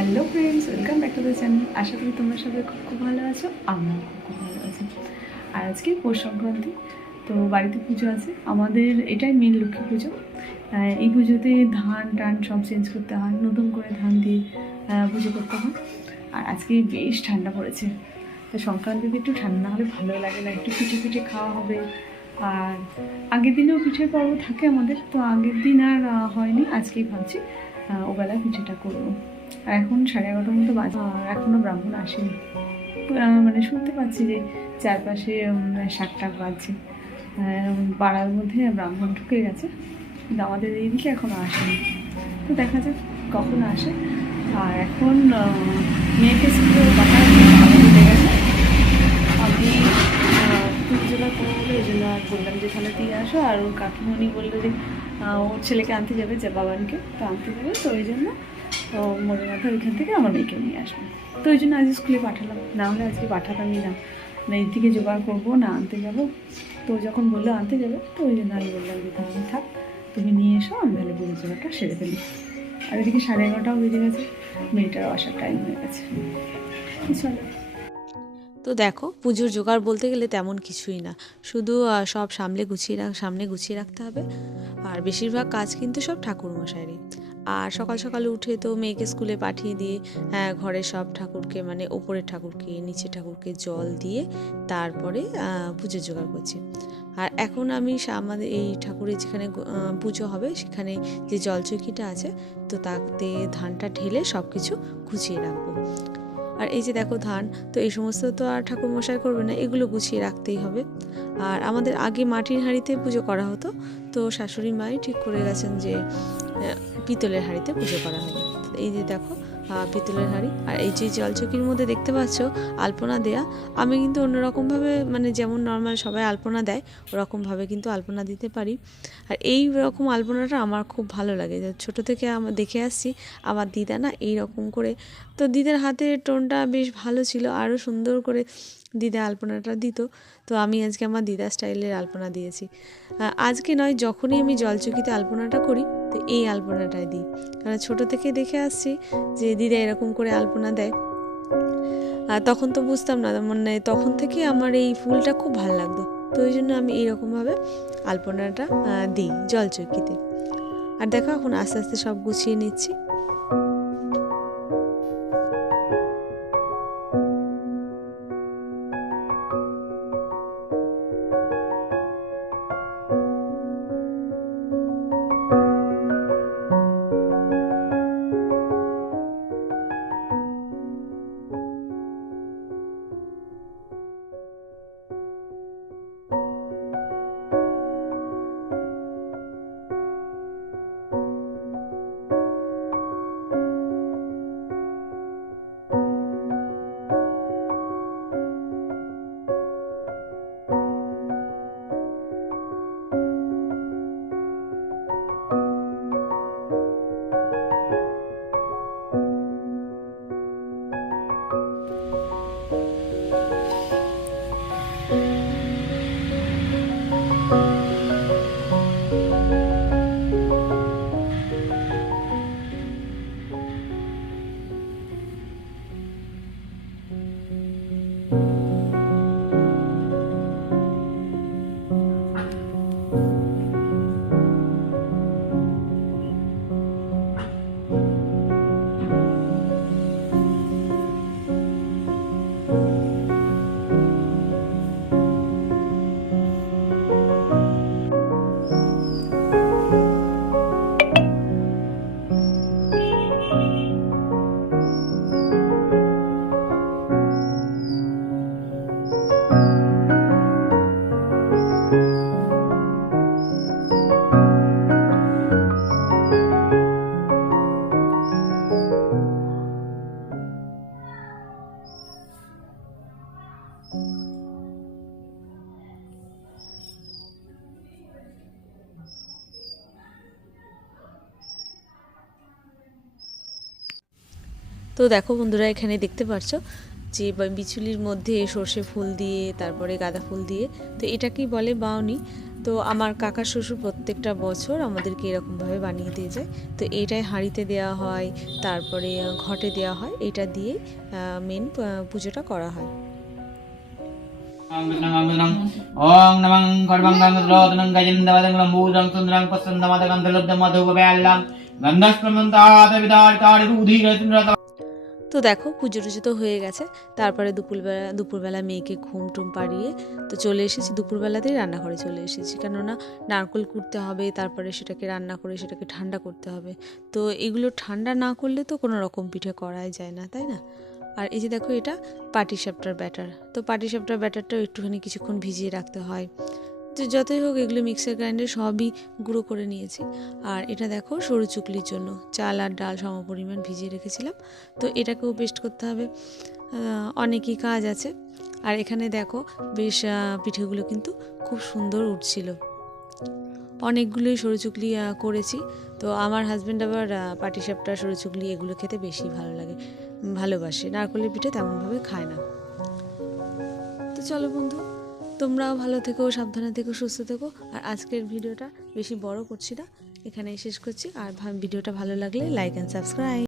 Hello friends, welcome back to the channel. আশা করি তোমরা সবাই খুব ভালো আছো, আমরাও খুব ভালো আছি। আর আজকে পৌষ সংক্রান্তি, তো বাড়িতে পুজো আছে আমাদের। এটাই মেন লক্ষ্মী পুজো। এই পুজোতে ধান টান সব চেঞ্জ করতে হয়, নতুন করে ধান দিয়ে পুজো করতে হয়। আর আজকে বেশ ঠান্ডা পড়েছে, তো সংক্রান্তিতে একটু ঠান্ডা না হলে ভালো লাগে না। একটু পিঠে পিঠে খাওয়া হবে। আর আগের দিনেও পিঠের পর্ব থাকে আমাদের, তো আগের দিন আর হয়নি। আজকেই ভাবছি ওবেলা পিঠেটা করবো। আর এখন 11:30 মতো বাজে, এখনও ব্রাহ্মণ আসেনি। মানে শুনতে পাচ্ছি যে চারপাশে শাক টাক বাজছে, পাড়ার মধ্যে ব্রাহ্মণ ঢুকে গেছে, কিন্তু আমাদের এইদিকে এখনও আসেনি। তো দেখা যাক কখন আসে। আর এখন মেয়েকে স্কুলে পাঠানো হয়ে গেছে। আমি তুই জোগাড় করবো বলে ওই জন্য আর বললাম যে তাহলে দিয়ে আসো। আর ওর কাকিমণি বললো যে ওর ছেলেকে আনতে যাবে, যে বাবানকে তো আনতে যাবে, তো ওই জন্য মনে মাথা ওইখান থেকে আমার মেয়েকে নিয়ে আসবে। তো ওই জন্য আজ স্কুলে পাঠালাম, না হলে আজকে পাঠাতামই না। না এর থেকে জোগাড় করবো না আনতে যাবো। তো যখন বললো আনতে যাবে, তো ওই জন্য আমি বললাম যে তাহলে থাক, তুমি নিয়ে এসো, আমি তাহলে পুজো জোগাড়টা সেরে ফেলি। আর এদিকে 11:30টাও বেজে গেছে, মেয়েটারও আসার টাইম হয়ে গেছে। চলো। তো দেখো, পুজোর জোগাড় বলতে গেলে তেমন কিছুই না, শুধু সব সামনে গুছিয়ে রাখতে হবে। আর বেশিরভাগ কাজ কিন্তু সব ঠাকুরমশাইরই। আর সকাল সকাল উঠে তো মেয়েকে স্কুলে পাঠিয়ে দিয়ে ঘরের সব ঠাকুরকে, মানে ওপরের ঠাকুরকে নিচের ঠাকুরকে জল দিয়ে তারপরে পুজোর জোগাড় করছি। আর এখন আমি আমাদের এই ঠাকুরের যেখানে পুজো হবে সেখানে যে জলচৌকিটা আছে, তো তাতে ধানটা ঢেলে সব কিছু গুছিয়ে রাখবো। আর এই যে দেখো ধান, তো এই সমস্ত তো আর ঠাকুর মশাই করবে না, এগুলো গুছিয়ে রাখতেই হবে। আর আমাদের আগে মাটির হাঁড়িতে পুজো করা হতো, তো শাশুড়ি মাই ঠিক করে গেছেন যে পিতলের হাঁড়িতে পুজো করা হবে। এই যে দেখো পিতলের হাঁড়ি। আর এই যে জলচৌকির মধ্যে দেখতে পাচ্ছ আলপনা দেয়া, আমি কিন্তু অন্যরকমভাবে, মানে যেমন নর্মাল সবাই আলপনা দেয় ওরকমভাবে কিন্তু আলপনা দিতে পারি। আর এই রকম আলপনাটা আমার খুব ভালো লাগে, ছোটো থেকে আমার দেখে আসছি। আমার দিদা না এই রকম করে, তো দিদার হাতের টোনটা বেশ ভালো ছিল, আরও সুন্দর করে দিদা আলপনাটা দিত। তো আমি আজকে আমার দিদা স্টাইলের আলপনা দিয়েছি। আজকে নয়, যখনই আমি জলচৌকিতে আলপনাটা করি তো এই আলপনাটাই দিই, কারণ ছোটো থেকে দেখে আসছি যে দিদা এরকম করে আলপনা দেয়। আর তখন তো বুঝতাম না, মানে তখন থেকে আমার এই ফুলটা খুব ভালো লাগতো, তো ওই জন্য আমি এইরকমভাবে আলপনাটা দিই জলচৌকিতে। আর দেখো এখন আস্তে আস্তে সব গুছিয়ে নিচ্ছি। তো দেখো বন্ধুরা, এখানে দেখতে পাচ্ছ যে বিচুলির মধ্যে সর্ষে ফুল দিয়ে, তারপরে গাঁদা ফুল দিয়ে, তো এটাকেই বলে বাউনি। তো আমার কাকা শ্বশুর প্রত্যেকটা বছর আমাদেরকে এরকমভাবে বানিয়ে দিয়ে যায়। তো এইটাই হাঁড়িতে দেওয়া হয়, তারপরে ঘটে দেওয়া হয়, এটা দিয়ে মেন পুজোটা করা হয়। ओम नमः कर्मंगं रोदनं गजन्दवदं लंबूदं सुंदरं पसंदमदगंधलब्धं मधुगव्याल्लं गन्धस्प्रमन्तात् विदार्तात् रुधिरचन्द्रत। তো দেখো পুজো টুজো তো হয়ে গেছে, তারপরে দুপুরবেলা মেয়েকে ঘুম টুম পাড়িয়ে তো চলে এসেছি, দুপুরবেলাতেই রান্নাঘরে চলে এসেছি, কেননা নারকেল কুটতে হবে, তারপরে সেটাকে রান্না করে সেটাকে ঠান্ডা করতে হবে। তো এগুলো ঠান্ডা না করলে তো কোনো রকম পিঠে করাই যায় না, তাই না? আর এই যে দেখো, এটা পাটিসাপটার ব্যাটার। তো পাটিসাপটার ব্যাটারটাও একটুখানি কিছুক্ষণ ভিজিয়ে রাখতে হয়। তো যতই হোক, এগুলো মিক্সার গ্রাইন্ডারে সবই গুঁড়ো করে নিয়েছি। আর এটা দেখো, সরু চুকলির জন্য চাল আর ডাল সমপরিমাণ ভিজিয়ে রেখেছিলাম। তো এটাকেও পেস্ট করতে হবে, অনেকই কাজ আছে। আর এখানে দেখো বেশ পিঠেগুলো কিন্তু খুব সুন্দর উঠছিল, অনেকগুলোই সরু চুকলি করেছি। তো আমার হাজব্যান্ড আবার পাটিসাপটা, সরু চুকলি এগুলো খেতে বেশি ভালোবাসে, নারকেলের পিঠে তেমনভাবে খায় না। তো চলো বন্ধু, তোমরাও ভালো থেকো, সাবধানে থেকো, সুস্থ থেকো। আর আজকের ভিডিওটা বেশি বড় করছি না, এখানেই শেষ করছি। আর ভিডিওটা ভালো লাগলে লাইক অ্যান্ড সাবস্ক্রাইব।